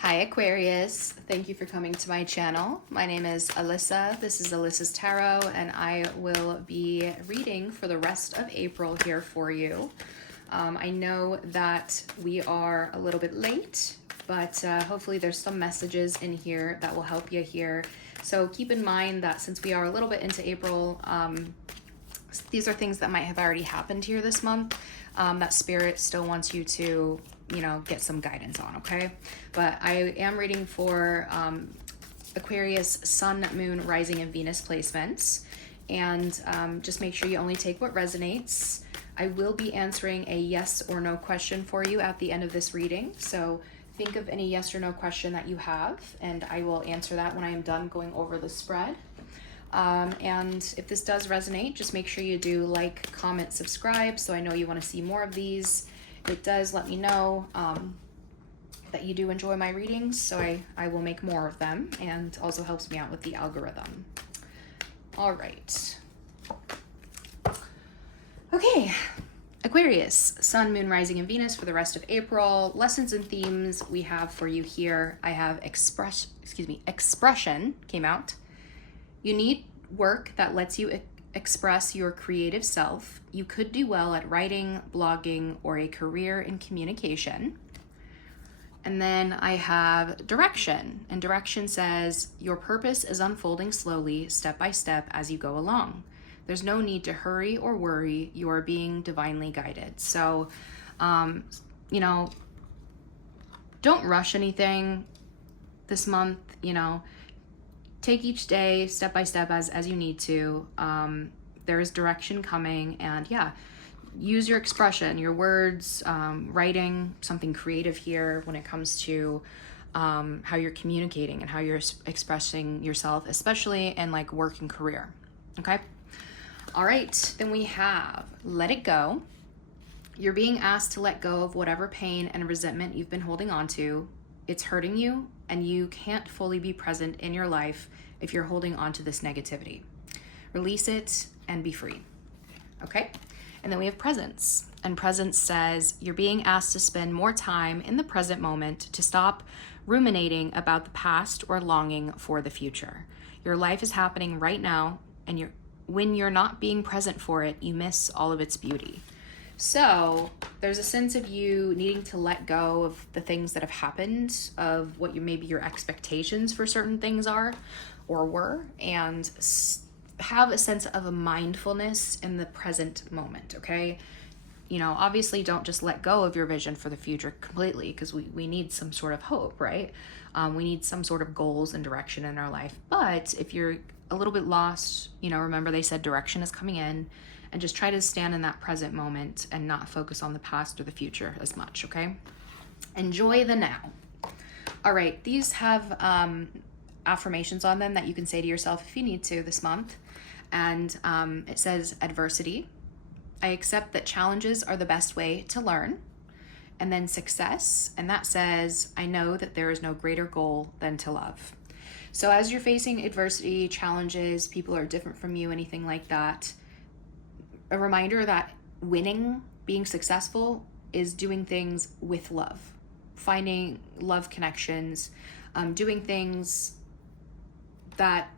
Hi Aquarius, thank you for coming to my channel. My name is Alyssa, this is Alyssa's Tarot, and I will be reading for the rest of April here for you. I know that we are a little bit late, but hopefully there's some messages in here that will help you here. So keep in mind that since we are a little bit into April, these are things that might have already happened here this month that Spirit still wants you to get some guidance on, okay? But I am reading for Aquarius Sun, Moon, Rising, and Venus placements. And just make sure you only take what resonates. I will be answering a yes or no question for you at the end of this reading. So think of any yes or no question that you have, and I will answer that when I am done going over the spread. And if this does resonate, just make sure you do like, comment, subscribe, so I know you want to see more of these. It does let me know that you do enjoy my readings, so I will make more of them, and also helps me out with the algorithm. All right. Okay, Aquarius, Sun, Moon, Rising, and Venus for the rest of April. Lessons and themes we have for you here. I have expression came out. You need work that lets you express your creative self. You could do well at writing, blogging, or a career in communication. And then I have direction, and direction says your purpose is unfolding slowly, step by step as you go along. There's no need to hurry or worry. You are being divinely guided. So, don't rush anything this month, take each day step by step as you need to. There is direction coming, and use your expression, your words, writing, something creative here when it comes to how you're communicating and how you're expressing yourself, especially in like work and career. Okay. All right. Then we have let it go. You're being asked to let go of whatever pain and resentment you've been holding on to. It's hurting you, and you can't fully be present in your life if you're holding on to this negativity. Release it and be free. Okay? And then we have presence. And presence says you're being asked to spend more time in the present moment, to stop ruminating about the past or longing for the future. Your life is happening right now, and when you're not being present for it, you miss all of its beauty. So there's a sense of you needing to let go of the things that have happened, of what maybe your expectations for certain things are or were, and have a sense of a mindfulness in the present moment, okay? Obviously don't just let go of your vision for the future completely, because we need some sort of hope, right? We need some sort of goals and direction in our life. But if you're a little bit lost, remember they said direction is coming in, and just try to stand in that present moment and not focus on the past or the future as much, okay? Enjoy the now. All right, these have affirmations on them that you can say to yourself if you need to this month. And it says adversity. I accept that challenges are the best way to learn. And then success, and that says, I know that there is no greater goal than to love. So as you're facing adversity, challenges, people are different from you, anything like that, a reminder that winning, being successful, is doing things with love, finding love connections, doing things that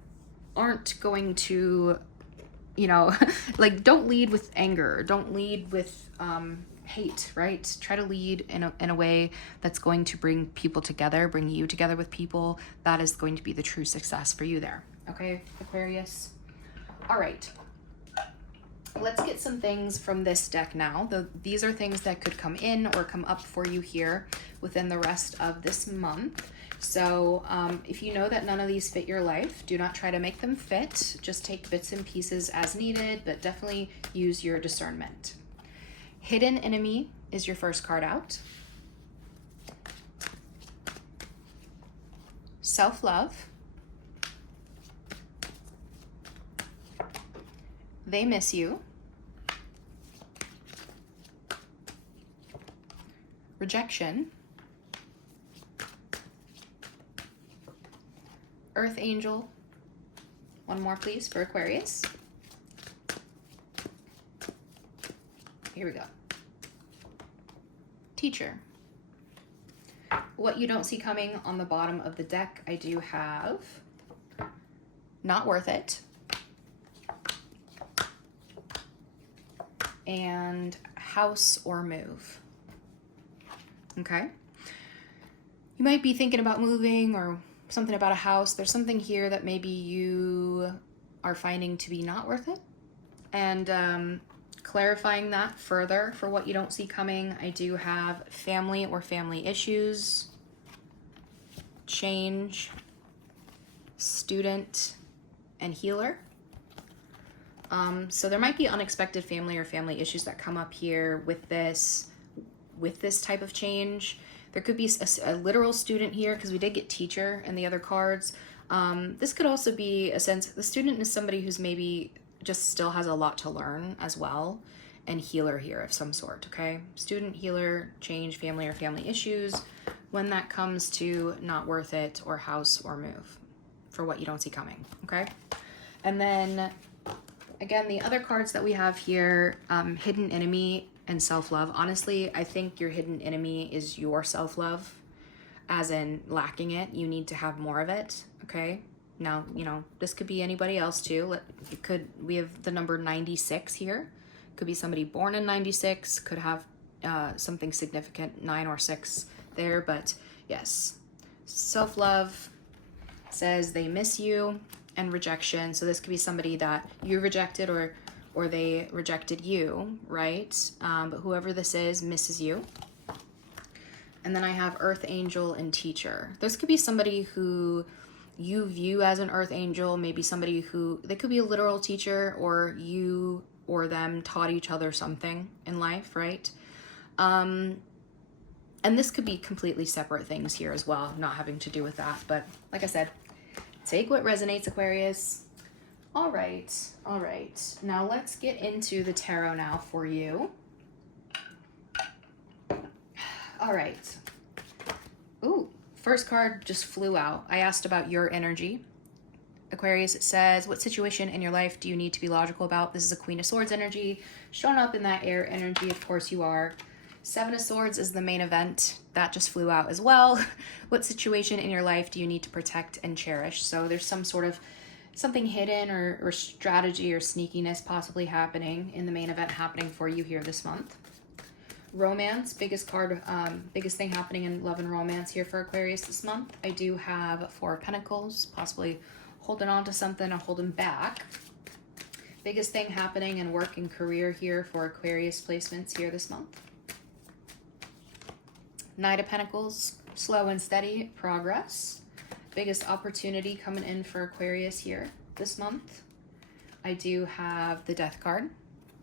aren't going to, don't lead with anger, don't lead with hate, right? Try to lead in a way that's going to bring people together, bring you together with people. That is going to be the true success for you there. Okay, Aquarius? All right. Let's get some things from this deck now. These are things that could come in or come up for you here within the rest of this month. So if you know that none of these fit your life, do not try to make them fit. Just take bits and pieces as needed, but definitely use your discernment. Hidden enemy is your first card out. Self-love. They miss you. Rejection. Earth Angel. One more, please, for Aquarius. Here we go. Teacher. what you don't see coming on the bottom of the deck, I do have not worth it, and house or move. Okay. You might be thinking about moving or something about a house. There's something here that maybe you are finding to be not worth it. And clarifying that further for what you don't see coming, I do have family or family issues, change, student, and healer. So there might be unexpected family or family issues that come up here with this type of change. There could be a literal student here because we did get teacher in the other cards. This could also be a sense, the student is somebody who's maybe just still has a lot to learn as well, and healer here of some sort, okay? Student, healer, change, family or family issues when that comes to not worth it or house or move for what you don't see coming, okay? And then again, the other cards that we have here, hidden enemy and self-love. Honestly, I think your hidden enemy is your self-love, as in lacking it. You need to have more of it, okay? Now, you know, this could be anybody else too. We have the number 96 here. Could be somebody born in 96, could have something significant, 9 or 6 there, but yes. Self-love says they miss you, and rejection. So this could be somebody that you rejected or they rejected you, right? But whoever this is misses you. And then I have earth angel and teacher. This could be somebody who you view as an earth angel, maybe somebody who, they could be a literal teacher, or you or them taught each other something in life, right? And this could be completely separate things here as well, not having to do with that. But like I said, take what resonates, Aquarius. All right. Now let's get into the tarot now for you. All right. Ooh, first card just flew out. I asked about your energy. Aquarius, it says, what situation in your life do you need to be logical about? This is a Queen of Swords energy. Showing up in that air energy, of course you are. 7 of Swords is the main event. That just flew out as well. What situation in your life do you need to protect and cherish? So there's some sort of something hidden or strategy or sneakiness possibly happening in the main event happening for you here this month. Romance, biggest card, biggest thing happening in love and romance here for Aquarius this month. I do have 4 of Pentacles, possibly holding on to something or holding back. Biggest thing happening in work and career here for Aquarius placements here this month. Knight of Pentacles, slow and steady progress. Biggest opportunity coming in for Aquarius here this month. I do have the Death card.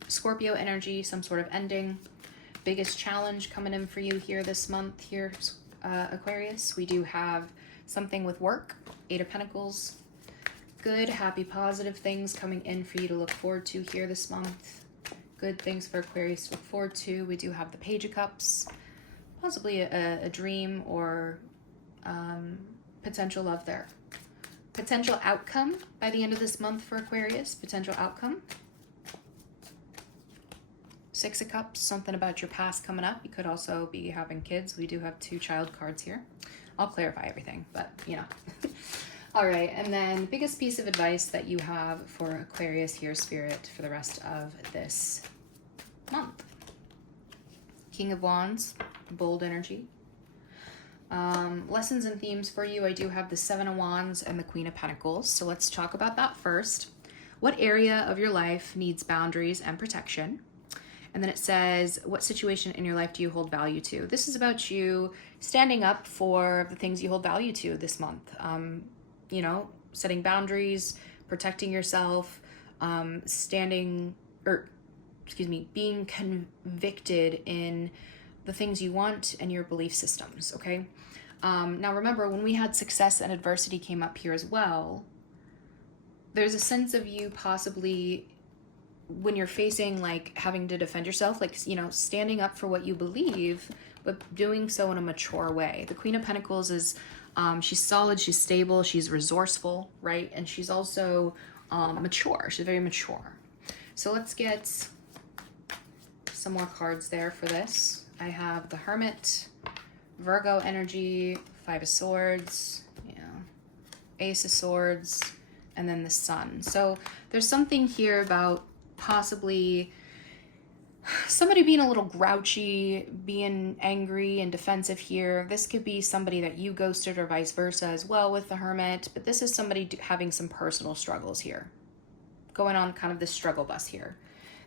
Scorpio energy, some sort of ending. Biggest challenge coming in for you here this month here, Aquarius. We do have something with work, 8 of Pentacles. Good, happy, positive things coming in for you to look forward to here this month. Good things for Aquarius to look forward to. We do have the Page of Cups. Possibly a dream or potential love there. Potential outcome by the end of this month for Aquarius. Potential outcome. 6 of Cups, something about your past coming up. You could also be having kids. We do have 2 child cards here. I'll clarify everything, but you know. All right, and then biggest piece of advice that you have for Aquarius here, Spirit, for the rest of this month. King of Wands, bold energy. Lessons and themes for you. I do have the 7 of Wands and the Queen of Pentacles. So let's talk about that first. What area of your life needs boundaries and protection? And then it says, what situation in your life do you hold value to? This is about you standing up for the things you hold value to this month. You know, setting boundaries, protecting yourself, being convicted in the things you want and your belief systems, okay? Now remember, when we had success and adversity came up here as well, there's a sense of you possibly, when you're facing like having to defend yourself, like, you know, standing up for what you believe, but doing so in a mature way. The Queen of Pentacles is, she's solid, she's stable, she's resourceful, right? And she's also mature, she's very mature. So let's get some more cards there for this. I have the Hermit, Virgo energy, Five of Swords, yeah, Ace of Swords, and then the Sun. So there's something here about possibly somebody being a little grouchy, being angry and defensive here. This could be somebody that you ghosted or vice versa as well with the Hermit, but this is somebody having some personal struggles here. Going on kind of this struggle bus here.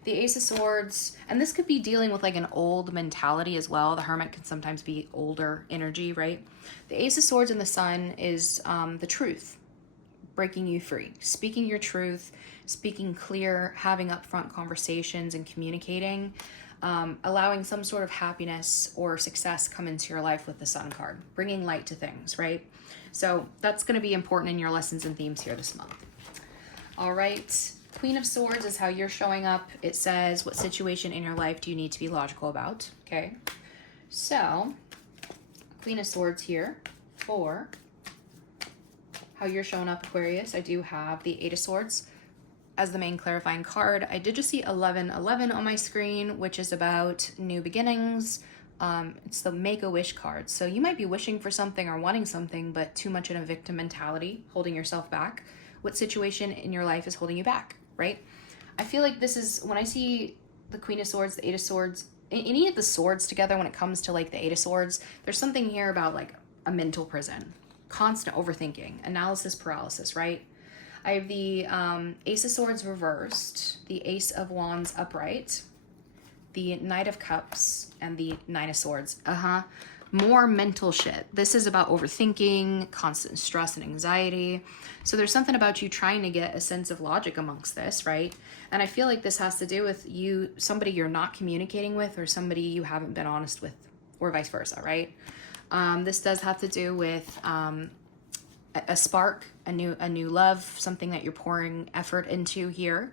The Ace of Swords, and this could be dealing with like an old mentality as well. The Hermit can sometimes be older energy, right? The Ace of Swords and the Sun is the truth, breaking you free, speaking your truth, speaking clear, having upfront conversations and communicating, allowing some sort of happiness or success come into your life with the Sun card, bringing light to things, right? So that's going to be important in your lessons and themes here this month. All right. Queen of Swords is how you're showing up. It says, what situation in your life do you need to be logical about? Okay. So, Queen of Swords here for how you're showing up, Aquarius. I do have the Eight of Swords as the main clarifying card. I did just see 1111 on my screen, which is about new beginnings. It's the Make-A-Wish card. So you might be wishing for something or wanting something, but too much in a victim mentality, holding yourself back. What situation in your life is holding you back, right? I feel like this is, when I see the Queen of Swords, the Eight of Swords, any of the swords together when it comes to like the Eight of Swords, there's something here about like a mental prison, constant overthinking, analysis paralysis, right? I have the Ace of Swords reversed, the Ace of Wands upright, the Knight of Cups, and the Nine of Swords. More mental shit. This is about overthinking, constant stress and anxiety. So there's something about you trying to get a sense of logic amongst this, right? And I feel like this has to do with you, somebody you're not communicating with or somebody you haven't been honest with, or vice versa, right? This does have to do with a spark, a new love, something that you're pouring effort into here.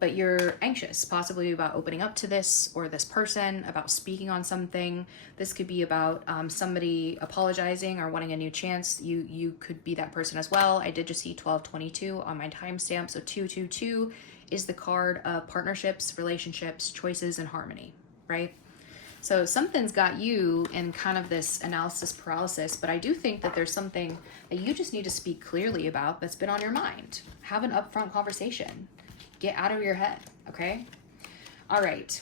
But you're anxious, possibly about opening up to this or this person, about speaking on something. This could be about somebody apologizing or wanting a new chance. You could be that person as well. I did just see 1222 on my timestamp. So 222 is the card of partnerships, relationships, choices, and harmony, right? So something's got you in kind of this analysis paralysis, but I do think that there's something that you just need to speak clearly about that's been on your mind. Have an upfront conversation. Get out of your head, okay? All right.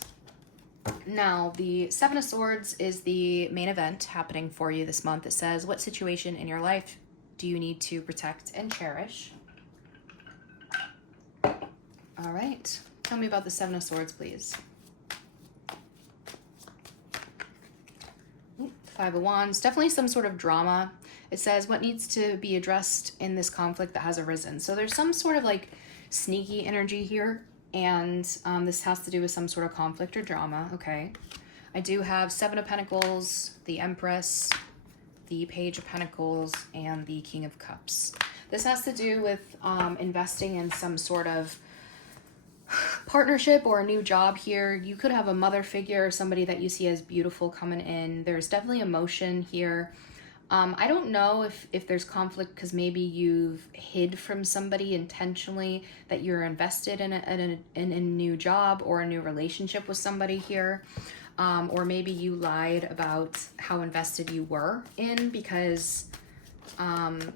Now, the Seven of Swords is the main event happening for you this month. It says, what situation in your life do you need to protect and cherish? All right. Tell me about the Seven of Swords, please. Five of Wands. Definitely some sort of drama. It says, what needs to be addressed in this conflict that has arisen? So there's some sort of like sneaky energy here, and this has to do with some sort of conflict or drama, okay? I do have Seven of Pentacles, the Empress, the Page of Pentacles, and the King of Cups. This has to do with investing in some sort of partnership or a new job here. You could have a mother figure or somebody that you see as beautiful coming in. There's definitely emotion here. I don't know if there's conflict because maybe you've hid from somebody intentionally that you're invested in a new job or a new relationship with somebody here. Or maybe you lied about how invested you were in, because I'm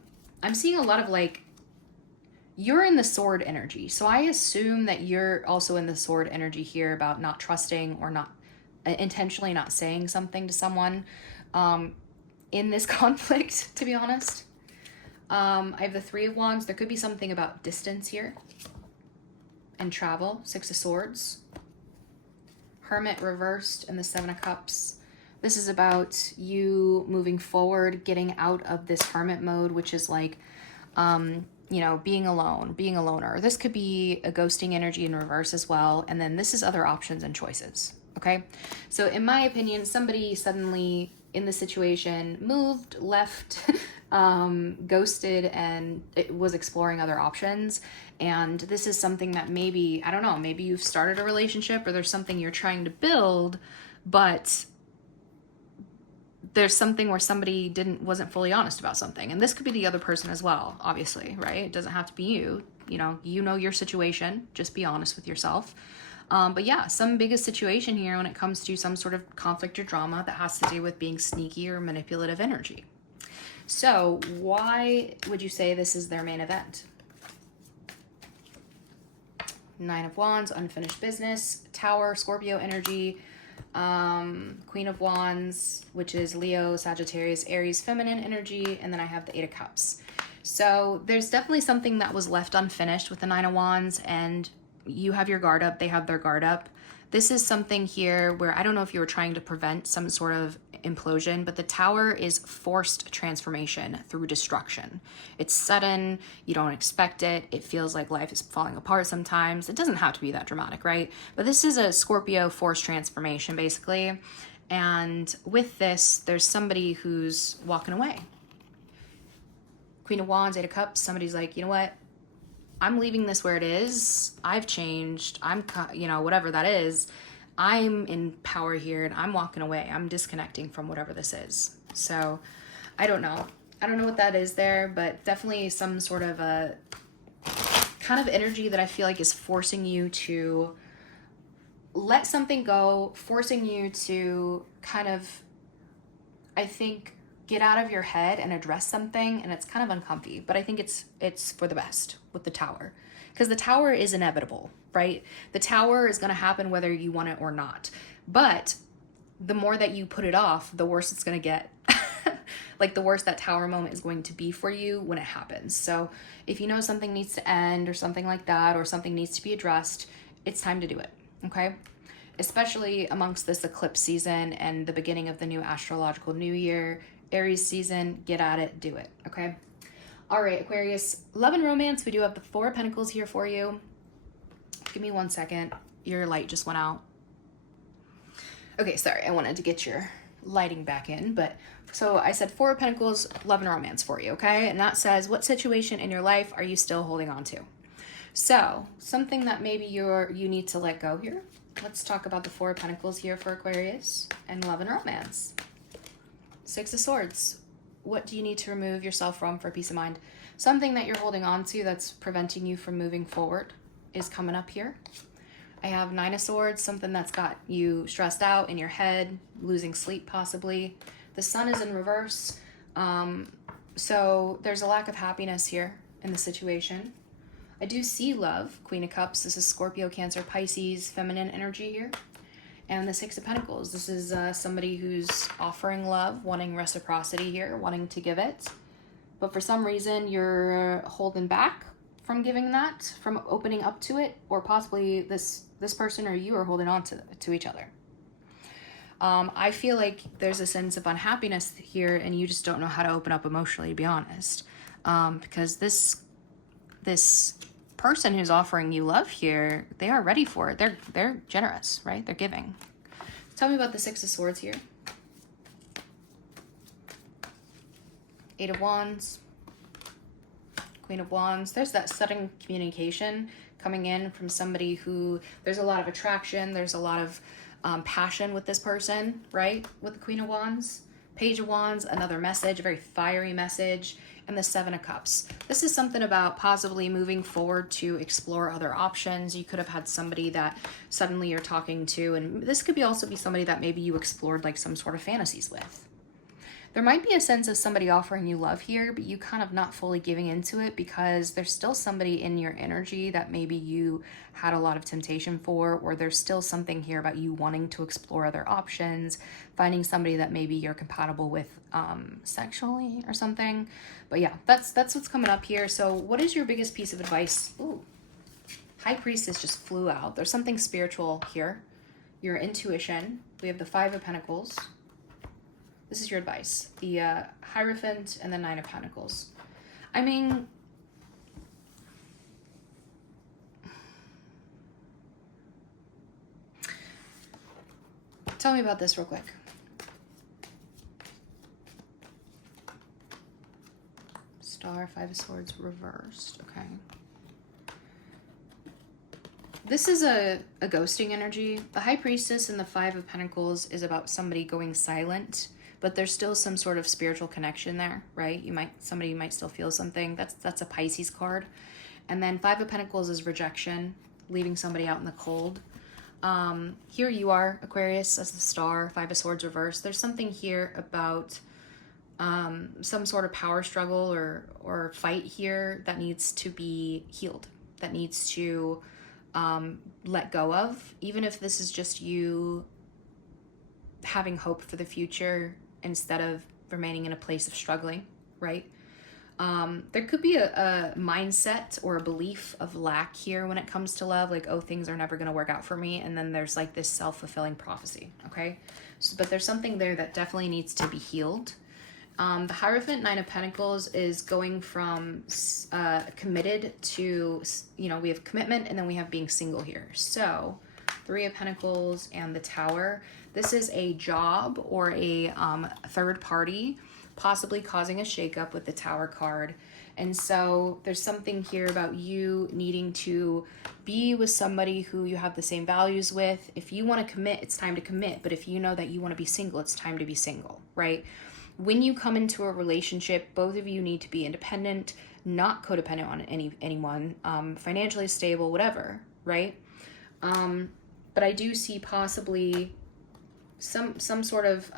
seeing a lot of like, you're in the sword energy. So I assume that you're also in the sword energy here about not trusting or not intentionally not saying something to someone. In this conflict, to be honest. I have the Three of Wands. There could be something about distance here and travel. Six of Swords. Hermit reversed and the Seven of Cups. This is about you moving forward, getting out of this hermit mode, which is like, you know, being alone, being a loner. This could be a ghosting energy in reverse as well. And then this is other options and choices. Okay. So in my opinion, somebody suddenly in the situation moved, left, ghosted, and it was exploring other options. And this is something that maybe, I don't know, maybe you've started a relationship or there's something you're trying to build, but there's something where somebody wasn't fully honest about something. And this could be the other person as well, obviously, right? It doesn't have to be you. You know your situation. Just be honest with yourself. But yeah, some biggest situation here when it comes to some sort of conflict or drama that has to do with being sneaky or manipulative energy. So why would you say this is their main event? Nine of Wands, unfinished business, Tower, Scorpio energy, Queen of Wands, which is Leo, Sagittarius, Aries, feminine energy, and then I have the Eight of Cups. So there's definitely something that was left unfinished with the Nine of Wands, and you have your guard up, they have their guard up. This is something here where I don't know if you were trying to prevent some sort of implosion, but the Tower is forced transformation through destruction. It's sudden, you don't expect it, it feels like life is falling apart sometimes. It doesn't have to be that dramatic, right? But this is a Scorpio forced transformation, basically. And with this, there's somebody who's walking away. Queen of Wands, Eight of Cups, somebody's like, you know what? I'm leaving this where it is. I've changed. Whatever that is. I'm in power here and I'm walking away. I'm disconnecting from whatever this is. So I don't know. I don't know what that is there, but definitely some sort of a kind of energy that I feel like is forcing you to let something go, forcing you to kind of, I think, get out of your head and address something, and it's kind of uncomfy, but I think it's for the best with the Tower, because the Tower is inevitable, right? The Tower is going to happen whether you want it or not, but the more that you put it off, the worse it's going to get. Like the worse that Tower moment is going to be for you when it happens. So if you know something needs to end or something like that, or something needs to be addressed, it's time to do it, okay? Especially amongst this eclipse season and the beginning of the new astrological new year, Aries season, get at it, do it, okay? All right, Aquarius, love and romance. We do have the Four of Pentacles here for you. Give me 1 second. Your light just went out. Okay, sorry, I wanted to get your lighting back in, but so I said Four of Pentacles, love and romance for you, okay? And that says, what situation in your life are you still holding on to? So something that maybe you need to let go here. Let's talk about the Four of Pentacles here for Aquarius and love and romance. Six of Swords. What do you need to remove yourself from for peace of mind? Something that you're holding on to that's preventing you from moving forward is coming up here. I have Nine of Swords, something that's got you stressed out in your head, losing sleep possibly. The Sun is in reverse. So there's a lack of happiness here in the situation. I do see love, Queen of Cups. This is Scorpio, Cancer, Pisces, feminine energy here. And the Six of Pentacles. This is somebody who's offering love, wanting reciprocity here, wanting to give it. But for some reason, you're holding back from giving that, from opening up to it, or possibly this person or you are holding on to each other. I feel like there's a sense of unhappiness here, and you just don't know how to open up emotionally, to be honest. Because this person who's offering you love here, they are ready for it. They're generous, right? They're giving. Tell me about the Six of Swords here. Eight of Wands. Queen of Wands. There's that sudden communication coming in from somebody who, there's a lot of attraction, there's a lot of passion with this person, right? With the Queen of Wands. Page of Wands, another message, a very fiery message. And the Seven of Cups. This is something about possibly moving forward to explore other options. You could have had somebody that suddenly you're talking to, and this could also be somebody that maybe you explored like some sort of fantasies with. There might be a sense of somebody offering you love here, but you kind of not fully giving into it because there's still somebody in your energy that maybe you had a lot of temptation for, or there's still something here about you wanting to explore other options, finding somebody that maybe you're compatible with sexually or something. But yeah, that's what's coming up here. So what is your biggest piece of advice? Ooh, High Priestess just flew out. There's something spiritual here. Your intuition. We have the Five of Pentacles. This is your advice. The Hierophant and the Nine of Pentacles. I mean, tell me about this real quick. Star, Five of Swords reversed. Okay. This is a ghosting energy. The High Priestess and the Five of Pentacles is about somebody going silent, but there's still some sort of spiritual connection there, right? Somebody might still feel something. That's a Pisces card. And then Five of Pentacles is rejection, leaving somebody out in the cold. Here you are, Aquarius, as the star, Five of Swords reversed. There's something here about some sort of power struggle or fight here that needs to be healed, that needs to let go of, even if this is just you having hope for the future instead of remaining in a place of struggling, right? There could be a mindset or a belief of lack here when it comes to love, like, oh, things are never going to work out for me. And then there's like this self-fulfilling prophecy, okay? So, but there's something there that definitely needs to be healed. The Hierophant, Nine of Pentacles, is going from committed to, you know, we have commitment and then we have being single here. So Three of Pentacles and the Tower. This is a job or a third party possibly causing a shakeup with the Tower card. And so there's something here about you needing to be with somebody who you have the same values with. If you want to commit, it's time to commit. But if you know that you want to be single, it's time to be single, right? When you come into a relationship, both of you need to be independent, not codependent on anyone, financially stable, whatever, right? But I do see possibly some sort of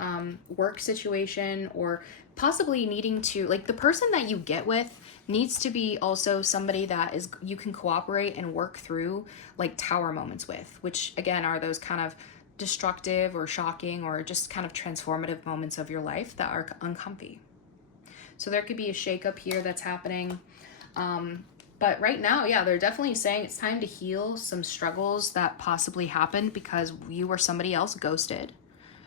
work situation, or possibly needing to, like, the person that you get with needs to be also somebody that is you can cooperate and work through like Tower moments with, which again are those kind of destructive or shocking or just kind of transformative moments of your life that are uncomfy. So there could be a shakeup here that's happening. But right now, yeah, they're definitely saying it's time to heal some struggles that possibly happened because you or somebody else ghosted.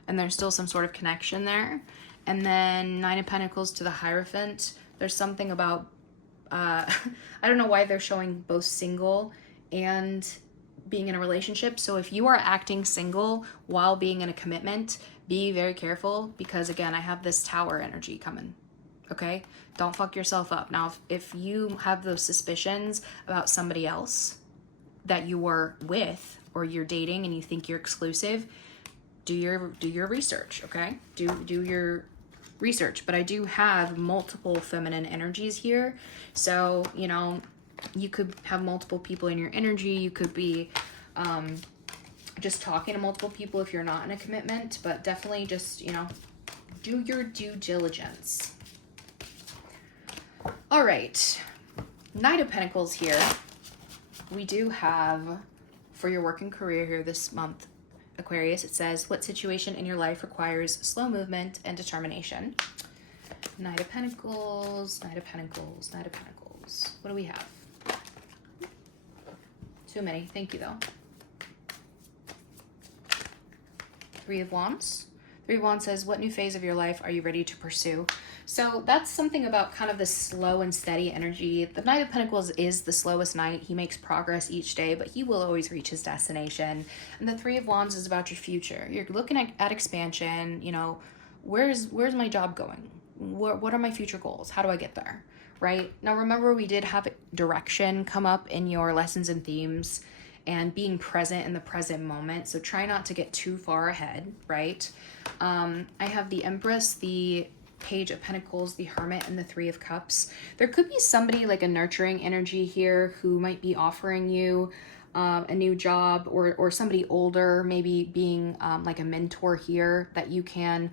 And there's still some sort of connection there. And then Nine of Pentacles to the Hierophant. There's something about, I don't know why they're showing both single and being in a relationship. So if you are acting single while being in a commitment, be very careful, because again, I have this Tower energy coming. Okay? Don't fuck yourself up. Now, if you have those suspicions about somebody else that you were with or you're dating and you think you're exclusive, do your research, okay? Do your research. But I do have multiple feminine energies here. So, you know, you could have multiple people in your energy. You could be just talking to multiple people if you're not in a commitment, but definitely just, you know, do your due diligence. All right, Knight of Pentacles here. We do have, for your work and career here this month, Aquarius, it says, what situation in your life requires slow movement and determination? Knight of Pentacles, Knight of Pentacles, Knight of Pentacles. What do we have? Too many. Thank you, though. Three of Wands. Three of Wands says, what new phase of your life are you ready to pursue? So that's something about kind of the slow and steady energy. The Knight of Pentacles is the slowest knight. He makes progress each day, but he will always reach his destination. And the Three of Wands is about your future. You're looking at expansion. You know, where's my job going? What are my future goals? How do I get there? Right? Now, remember, we did have direction come up in your lessons and themes and being present in the present moment. So try not to get too far ahead, right? I have the Empress, the Page of Pentacles, the Hermit, and the Three of Cups. There could be somebody like a nurturing energy here who might be offering you a new job, or somebody older, maybe being like a mentor here that you can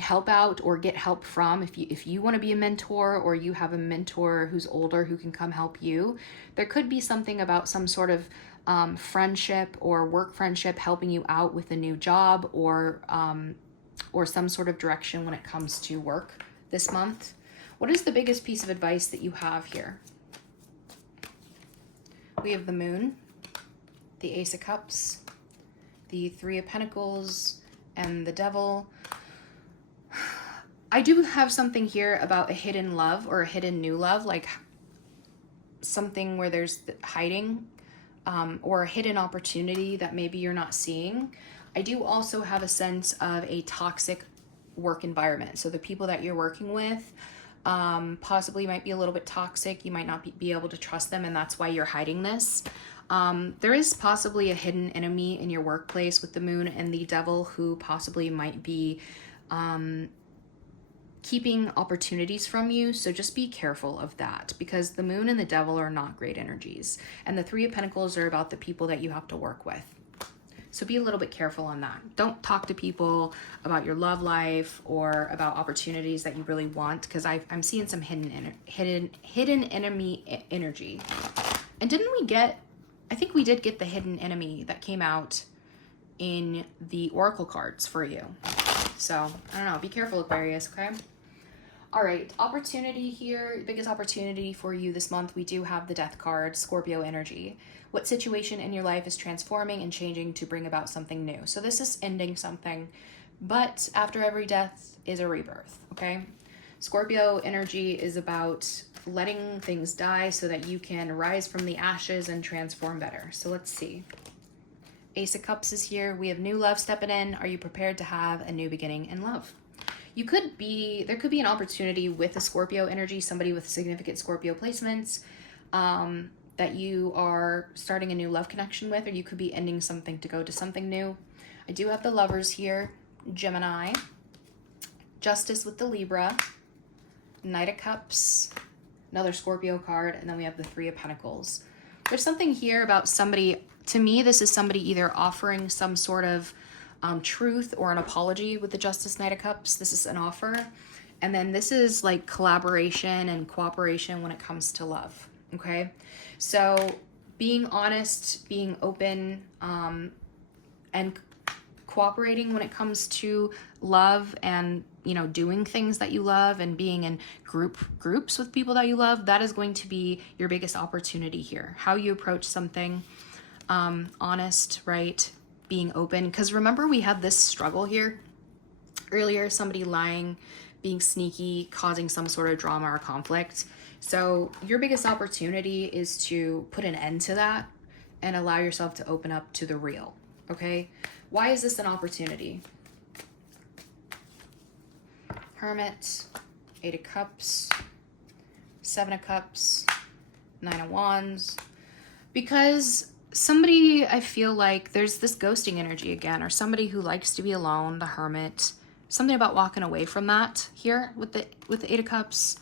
help out or get help from. If you want to be a mentor, or you have a mentor who's older who can come help you, there could be something about some sort of friendship or work friendship helping you out with a new job, or some sort of direction when it comes to work this month. What is the biggest piece of advice that you have here? We have the Moon, the Ace of Cups, the Three of Pentacles, and the Devil. I do have something here about a hidden love or a hidden new love, like something where there's hiding or a hidden opportunity that maybe you're not seeing. I do also have a sense of a toxic work environment. So the people that you're working with possibly might be a little bit toxic. You might not be able to trust them, and that's why you're hiding this. There is possibly a hidden enemy in your workplace with the Moon and the Devil who possibly might be keeping opportunities from you. So just be careful of that, because the moon and the devil are not great energies. And the Three of Pentacles are about the people that you have to work with. So be a little bit careful on that. Don't talk to people about your love life or about opportunities that you really want, because I'm seeing some hidden enemy energy. And didn't we get, I think we did get the hidden enemy that came out in the oracle cards for you. So I don't know, be careful, Aquarius, okay? All right, opportunity here, biggest opportunity for you this month, we do have the Death card, Scorpio energy. What situation in your life is transforming and changing to bring about something new? So this is ending something, but after every death is a rebirth, okay? Scorpio energy is about letting things die so that you can rise from the ashes and transform better. So let's see. Ace of Cups is here. We have new love stepping in. Are you prepared to have a new beginning in love? There could be an opportunity with a Scorpio energy, somebody with significant Scorpio placements, that you are starting a new love connection with, or you could be ending something to go to something new. I do have the Lovers here, Gemini, Justice with the Libra, Knight of Cups, another Scorpio card, and then we have the Three of Pentacles. There's something here about somebody, to me, this is somebody either offering some sort of truth or an apology with the Justice, Knight of Cups. This is an offer. And then this is like collaboration and cooperation when it comes to love, okay? So being honest, being open, and cooperating when it comes to love and, you know, doing things that you love and being in groups with people that you love, that is going to be your biggest opportunity here. How you approach something, honest, right? Being open, because remember we had this struggle here earlier, somebody lying, being sneaky, causing some sort of drama or conflict. So your biggest opportunity is to put an end to that and allow yourself to open up to the real, okay? Why is this an opportunity? Hermit, Eight of Cups, Seven of Cups, Nine of Wands, because somebody, I feel like there's this ghosting energy again, or somebody who likes to be alone, the Hermit, something about walking away from that here with the Eight of Cups.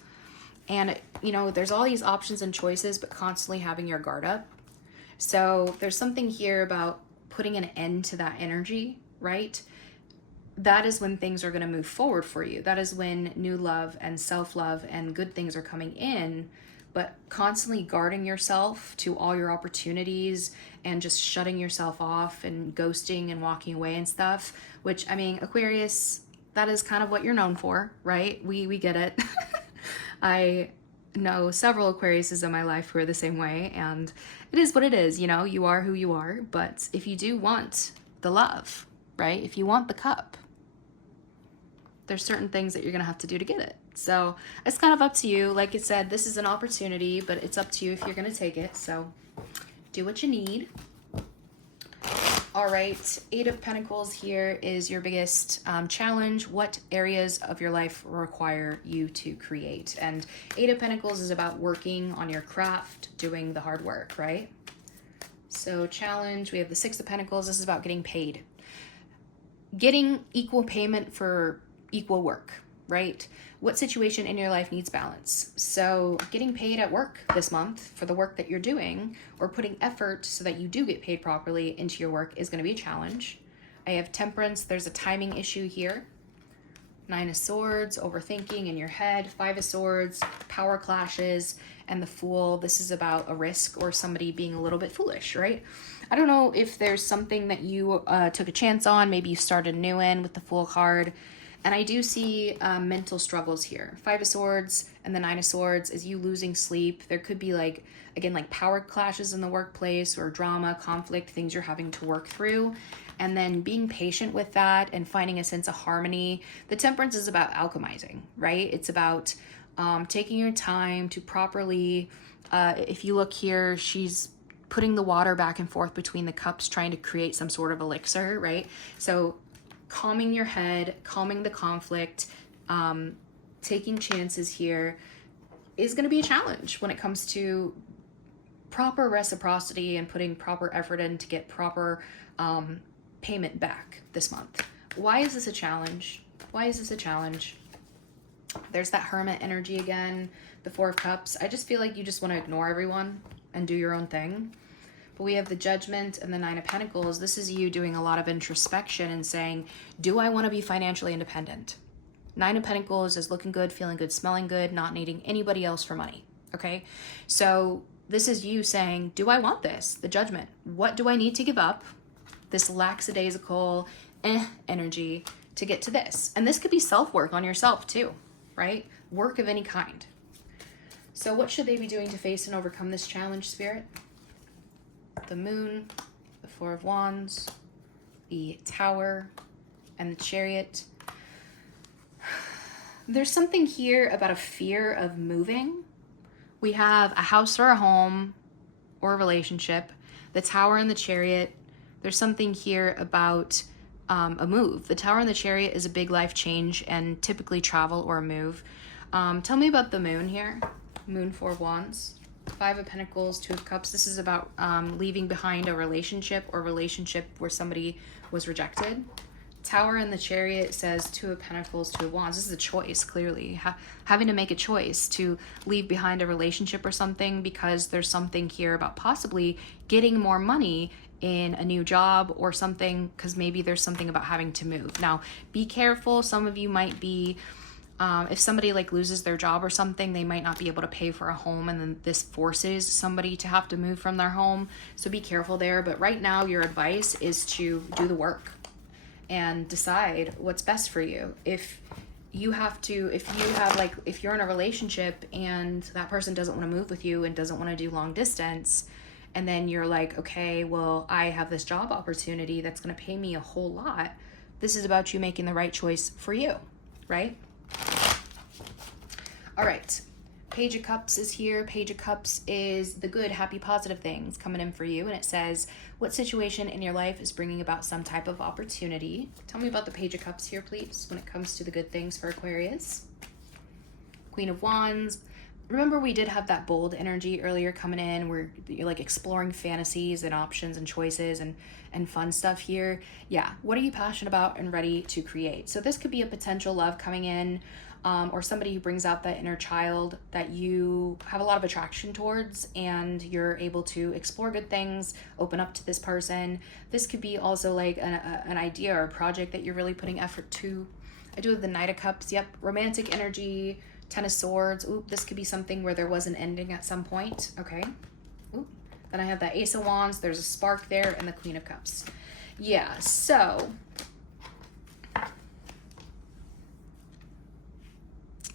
And, you know, there's all these options and choices, but constantly having your guard up. So there's something here about putting an end to that energy, right? That is when things are going to move forward for you. That is when new love and self-love and good things are coming in. But constantly guarding yourself to all your opportunities and just shutting yourself off and ghosting and walking away and stuff, which, I mean, Aquarius, that is kind of what you're known for, right? We get it. I know several Aquariuses in my life who are the same way, and it is what it is, you know, you are who you are. But if you do want the love, right? If you want the cup, there's certain things that you're gonna have to do to get it. So it's kind of up to you. Like I said, this is an opportunity, but it's up to you if you're gonna take it. So do what you need. All right, Eight of Pentacles here is your biggest challenge. What areas of your life require you to create? And Eight of Pentacles is about working on your craft, doing the hard work, right? So challenge, we have the Six of Pentacles. This is about getting paid. Getting equal payment for equal work, right? What situation in your life needs balance? So getting paid at work this month for the work that you're doing, or putting effort so that you do get paid properly into your work, is going to be a challenge. I have Temperance. There's a timing issue here. Nine of Swords, overthinking in your head. Five of Swords, power clashes, and the Fool. This is about a risk or somebody being a little bit foolish, right? I don't know if there's something that you took a chance on. Maybe you started new in with the Fool card. And I do see mental struggles here. Five of Swords and the Nine of Swords is you losing sleep. There could be like, again, like power clashes in the workplace or drama, conflict, things you're having to work through. And then being patient with that and finding a sense of harmony. The Temperance is about alchemizing, right? It's about taking your time to properly, if you look here, she's putting the water back and forth between the cups, trying to create some sort of elixir, right? So calming your head, calming the conflict, taking chances here is going to be a challenge when it comes to proper reciprocity and putting proper effort in to get proper payment back this month. Why is this a challenge? Why is this a challenge? There's that Hermit energy again, the Four of Cups. I just feel like you just want to ignore everyone and do your own thing. But we have the Judgment and the Nine of Pentacles. This is you doing a lot of introspection and saying, do I want to be financially independent? Nine of Pentacles is looking good, feeling good, smelling good, not needing anybody else for money, okay? So this is you saying, do I want this? The Judgment. What do I need to give up? This lackadaisical energy to get to this. And this could be self-work on yourself too, right? Work of any kind. So what should they be doing to face and overcome this challenge, Spirit? The Moon, the Four of Wands, the Tower, and the Chariot. There's something here about a fear of moving. We have a house or a home or a relationship, the Tower and the Chariot. There's something here about a move. The Tower and the Chariot is a big life change and typically travel or a move. Tell me about the Moon here. Moon, Four of Wands, Five of Pentacles, Two of Cups. This is about leaving behind a relationship or relationship where somebody was rejected. Tower and the Chariot says Two of Pentacles, Two of Wands. This is a choice, clearly. Having to make a choice to leave behind a relationship or something because there's something here about possibly getting more money in a new job or something, because maybe there's something about having to move. Now, be careful. Some of you might be, if somebody like loses their job or something, they might not be able to pay for a home, and then this forces somebody to have to move from their home. So be careful there. But right now, your advice is to do the work and decide what's best for you. If you're in a relationship and that person doesn't want to move with you and doesn't want to do long distance, and then you're like, okay, well, I have this job opportunity that's going to pay me a whole lot. This is about you making the right choice for you, right? All right. Page of Cups is here. Page of Cups is the good, happy, positive things coming in for you. And it says, what situation in your life is bringing about some type of opportunity? Tell me about the Page of Cups here, please, when it comes to the good things for Aquarius. Queen of Wands. Remember, we did have that bold energy earlier coming in where you're like exploring fantasies and options and choices and fun stuff here. Yeah, what are you passionate about and ready to create? So this could be a potential love coming in, or somebody who brings out that inner child that you have a lot of attraction towards, and you're able to explore good things, open up to this person. This could be also like an idea or a project that you're really putting effort to. I do have the Knight of Cups. Yep, romantic energy. Ten of Swords. Ooh, this could be something where there was an ending at some point. Okay. Ooh. Then I have that Ace of Wands. There's a spark there, and the Queen of Cups. Yeah, so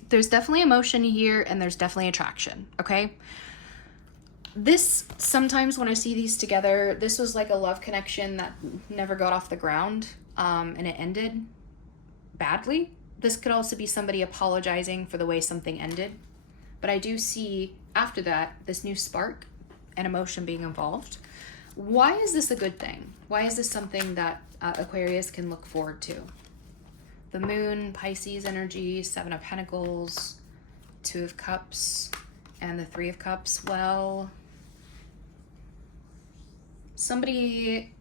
there's definitely emotion here, and there's definitely attraction, okay? This, sometimes when I see these together, this was like a love connection that never got off the ground, and it ended badly. This could also be somebody apologizing for the way something ended. But I do see, after that, this new spark and emotion being involved. Why is this a good thing? Why is this something that Aquarius can look forward to? The Moon, Pisces energy, Seven of Pentacles, Two of Cups, and the Three of Cups. Well, somebody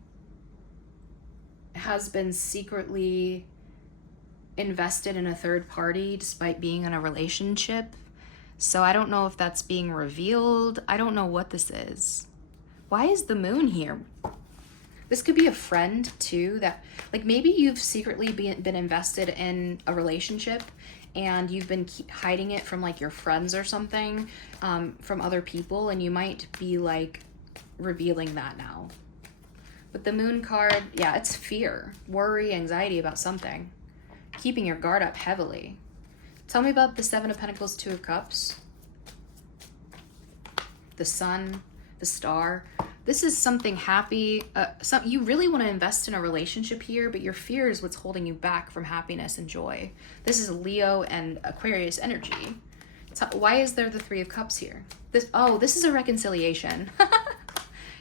has been secretly invested in a third party despite being in a relationship. So I don't know if that's being revealed. I don't know what this is. Why is the Moon here? This could be a friend too, that like maybe you've secretly been invested in a relationship and you've been hiding it from like your friends or something, from other people, and you might be like revealing that now. With the Moon card, yeah, it's fear, worry, anxiety about something. Keeping your guard up heavily. Tell me about the Seven of Pentacles, Two of Cups. The Sun, the Star. This is something happy. You really want to invest in a relationship here, but your fear is what's holding you back from happiness and joy. This is Leo and Aquarius energy. Why is there the Three of Cups here? This is a reconciliation.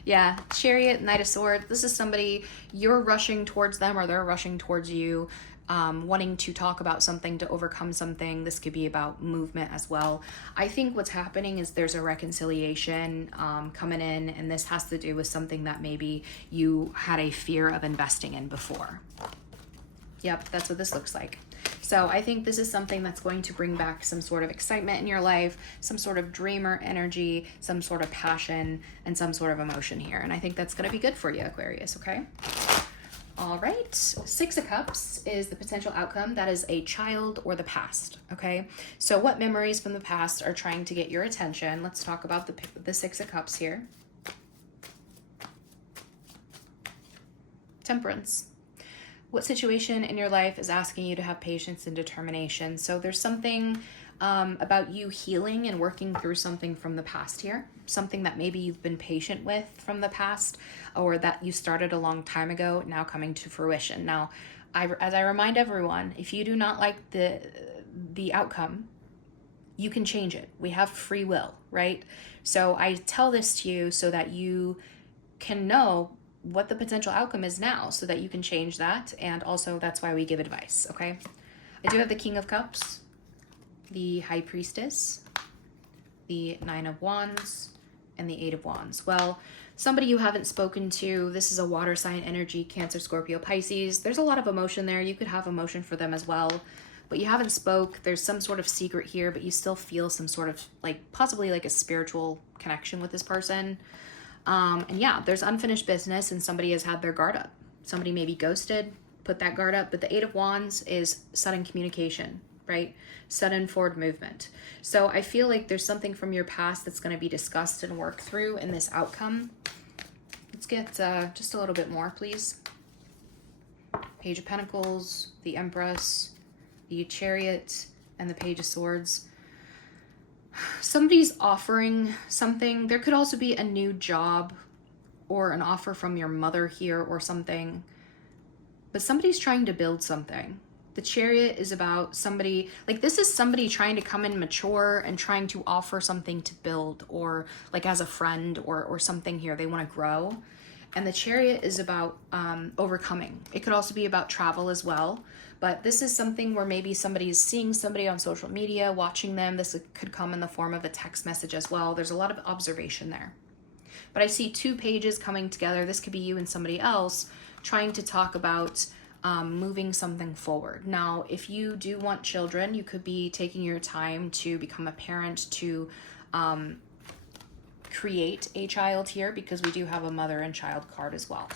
Yeah, Chariot, Knight of Swords. This is somebody, you're rushing towards them or they're rushing towards you. Wanting to talk about something, to overcome something. This could be about movement as well. I think what's happening is there's a reconciliation coming in, and this has to do with something that maybe you had a fear of investing in before. Yep, that's what this looks like. So I think this is something that's going to bring back some sort of excitement in your life, some sort of dreamer energy, some sort of passion, and some sort of emotion here. And I think that's going to be good for you, Aquarius, okay? All right, Six of Cups is the potential outcome. That is a child or the past, okay? So what memories from the past are trying to get your attention? Let's talk about the Six of Cups here. Temperance. What situation in your life is asking you to have patience and determination? So there's something about you healing and working through something from the past here, something that maybe you've been patient with from the past, or that you started a long time ago, now coming to fruition. Now, as I remind everyone, if you do not like the outcome, you can change it. We have free will, right? So I tell this to you so that you can know what the potential outcome is now, so that you can change that. And also that's why we give advice, okay? I do have the King of Cups, the High Priestess, the Nine of Wands, and the Eight of Wands. Well, somebody you haven't spoken to, this is a water sign energy, Cancer, Scorpio, Pisces. There's a lot of emotion there. You could have emotion for them as well, but you haven't spoke. There's some sort of secret here, but you still feel some sort of possibly a spiritual connection with this person. And yeah, there's unfinished business and somebody has had their guard up. Somebody maybe ghosted, put that guard up, but the Eight of Wands is sudden communication, right? Sudden forward movement. So I feel like there's something from your past that's going to be discussed and worked through in this outcome. Let's get just a little bit more, please. Page of Pentacles, the Empress, the Chariot, and the Page of Swords. Somebody's offering something. There could also be a new job or an offer from your mother here or something. But somebody's trying to build something. The Chariot is about somebody, this is somebody trying to come in mature and trying to offer something to build, or as a friend or something here. They want to grow. And the Chariot is about overcoming. It could also be about travel as well. But this is something where maybe somebody is seeing somebody on social media, watching them. This could come in the form of a text message as well. There's a lot of observation there. But I see two pages coming together. This could be you and somebody else trying to talk about moving something forward. Now, if you do want children, you could be taking your time to become a parent, to create a child here, because we do have a mother and child card as well.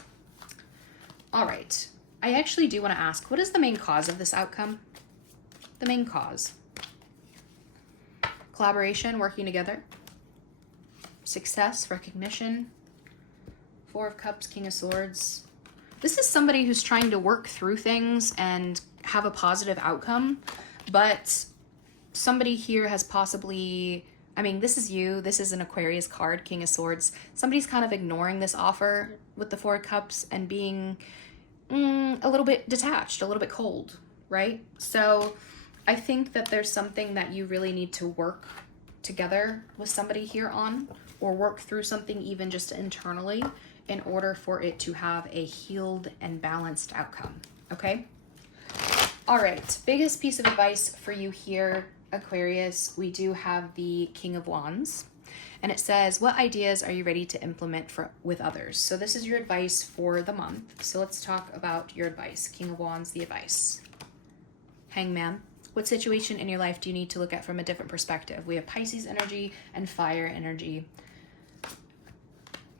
All right. I actually do want to ask, what is the main cause of this outcome? The main cause. Collaboration, working together. Success, recognition. Four of Cups, King of Swords. This is somebody who's trying to work through things and have a positive outcome, but somebody here has possibly, this is you. This is an Aquarius card, King of Swords. Somebody's kind of ignoring this offer with the Four of Cups and being a little bit detached, a little bit cold, right? So I think that there's something that you really need to work together with somebody here on, or work through something even just internally, in order for it to have a healed and balanced outcome, okay? All right, biggest piece of advice for you here, Aquarius, we do have the King of Wands. And it says, what ideas are you ready to implement with others? So this is your advice for the month. So let's talk about your advice. King of Wands, the advice. Hangman. What situation in your life do you need to look at from a different perspective? We have Pisces energy and fire energy.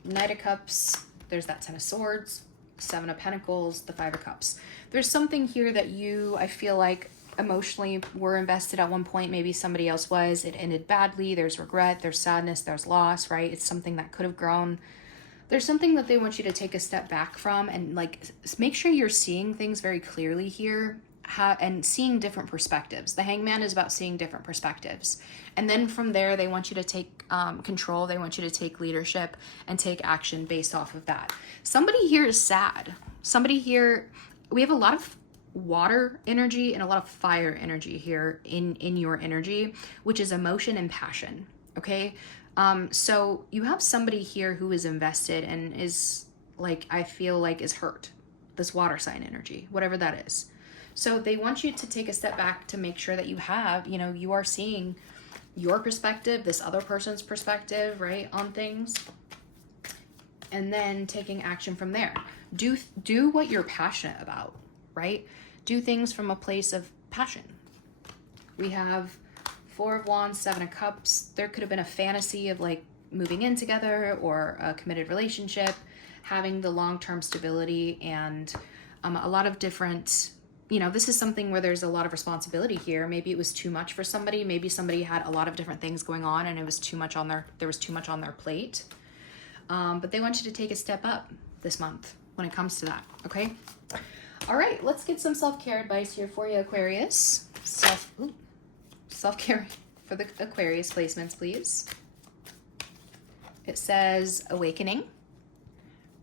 Knight of Cups. There's that Ten of Swords. Seven of Pentacles. The Five of Cups. There's something here that you, I feel like, emotionally were invested at one point. Maybe somebody else was. It ended badly. There's regret, there's sadness, there's loss, right? It's something that could have grown. There's something that they want you to take a step back from and make sure you're seeing things very clearly here, and seeing different perspectives. The Hangman is about seeing different perspectives. And then from there, they want you to take control. They want you to take leadership and take action based off of that. Somebody here is sad. Somebody here, we have a lot of water energy and a lot of fire energy here in your energy, which is emotion and passion, okay? So you have somebody here who is invested and is I feel is hurt, this water sign energy, whatever that is. So they want you to take a step back to make sure that you have, you are seeing your perspective, this other person's perspective, right, on things, and then taking action from there. Do what you're passionate about, right? Do things from a place of passion. We have Four of Wands, Seven of Cups. There could have been a fantasy of like moving in together or a committed relationship, having the long-term stability, and a lot of different, this is something where there's a lot of responsibility here. Maybe it was too much for somebody. Maybe somebody had a lot of different things going on and it was too much on there was too much on their plate. But they want you to take a step up this month when it comes to that, okay? All right, let's get some self-care advice here for you, Aquarius. Self-care for the Aquarius placements, please. It says awakening,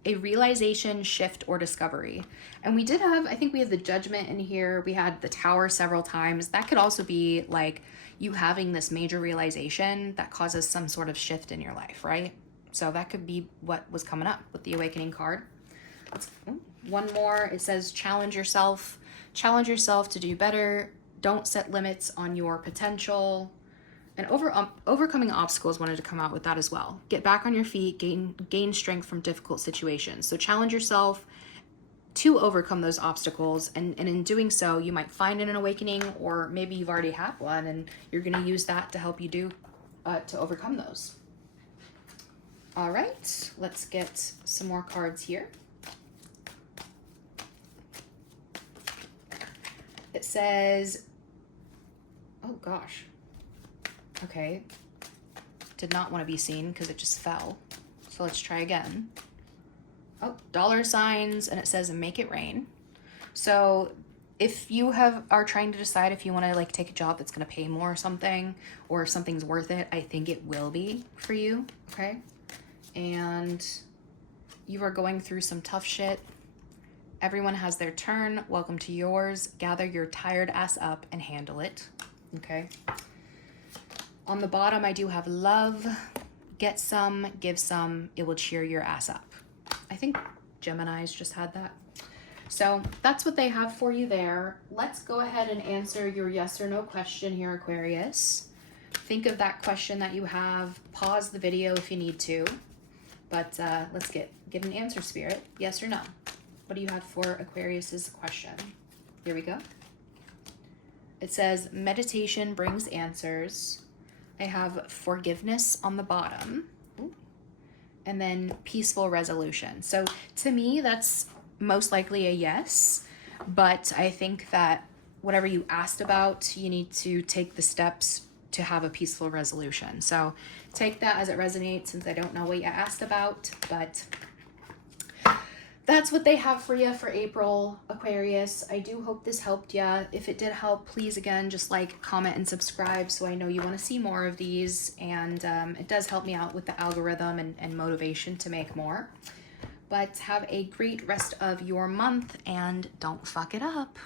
a realization, shift, or discovery. And we did have, I think we have the Judgment in here. We had the Tower several times. That could also be like you having this major realization that causes some sort of shift in your life, right? So that could be what was coming up with the Awakening card. One more, it says challenge yourself. Challenge yourself to do better. Don't set limits on your potential. And overcoming obstacles wanted to come out with that as well. Get back on your feet, gain strength from difficult situations. So challenge yourself to overcome those obstacles. And in doing so, you might find an awakening, or maybe you've already had one and you're going to use that to help you to overcome those. All right, let's get some more cards here. It says, oh gosh. Okay, did not want to be seen because it just fell. So let's try again. Oh, dollar signs, and it says make it rain. So if you are trying to decide if you want to like take a job that's going to pay more or something, or if something's worth it, I think it will be for you, okay? And you are going through some tough shit. Everyone has their turn. Welcome to yours. Gather your tired ass up and handle it, okay? On the bottom, I do have love. Get some, give some. It will cheer your ass up. I think Gemini's just had that. So that's what they have for you there. Let's go ahead and answer your yes or no question here, Aquarius. Think of that question that you have. Pause the video if you need to. But let's get an answer, Spirit. Yes or no? What do you have for Aquarius's question? Here we go. It says meditation brings answers. I have forgiveness on the bottom. Ooh. And then peaceful resolution. So to me, that's most likely a yes. But I think that whatever you asked about, you need to take the steps to have a peaceful resolution. So take that as it resonates, since I don't know what you asked about, but that's what they have for you for April, Aquarius. I do hope this helped you. If it did help, please, again, just like, comment, and subscribe so I know you want to see more of these. And it does help me out with the algorithm and motivation to make more. But have a great rest of your month and don't fuck it up.